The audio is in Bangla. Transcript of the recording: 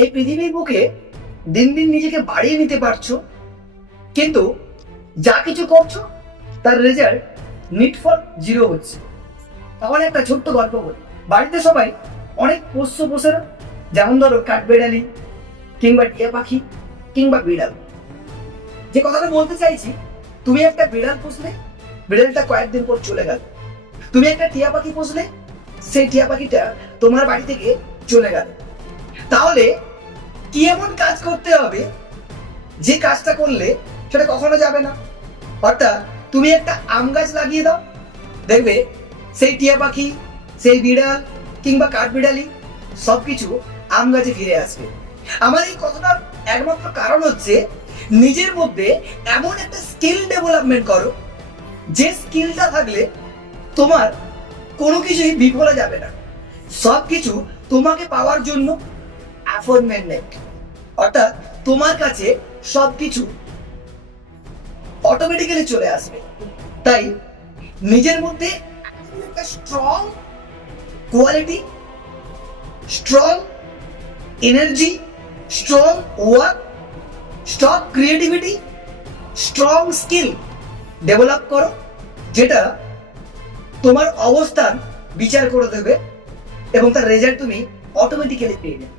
এই পৃথিবীর বুকে দিন দিন নিজেকে বাড়িয়ে নিতে পারছো, কিন্তু যা কিছু করছো তার রেজাল্ট নিটফল জিরো হচ্ছে। তাহলে একটা ছোট্ট গল্প বলি। বাড়িতে সবাই অনেক পোষ্য পোষে না, যেমন ধরো কাঠবেড়ালি কিংবা টিয়া পাখি কিংবা বিড়াল। যে কথাটা বলতে চাইছি, তুমি একটা বিড়াল পুষলে, বিড়ালটা কয়েকদিন পর চলে গেল। তুমি একটা টিয়া পাখি পুষলে, সেই টিয়া পাখিটা তোমার বাড়ি থেকে চলে গেল। তাহলে কি এমন কাজ করতে হবে যে কাজটা করলে সেটা কখনো যাবে না? অর্থাৎ তুমি একটা আম গাছ লাগিয়ে দাও, দেখবে সেই টিয়া পাখি, সেই বিড়াল কিংবা কাঠবিড়ালি সবকিছু আম গাছে ফিরে আসবে। আমার এই কথাটার একমাত্র কারণ হচ্ছে, নিজের মধ্যে এমন একটা স্কিল ডেভেলপমেন্ট করো, যে স্কিলটা থাকলে তোমার কোনো কিছুই বিফলে যাবে না। সবকিছু তোমাকে পাওয়ার জন্য অ্যাপয়েন্টমেন্ট নেই, অর্থাৎ তোমার কাছে সবকিছু অটোমেটিক্যালি চলে আসবে। তাই নিজের মধ্যে একটা strong quality, strong energy, strong work, strong creativity, strong skill develop করো, যেটা তোমার অবস্থান বিচার করে দেবে এবং তার রেজাল্ট তুমি অটোমেটিক্যালি পেয়ে যাবে।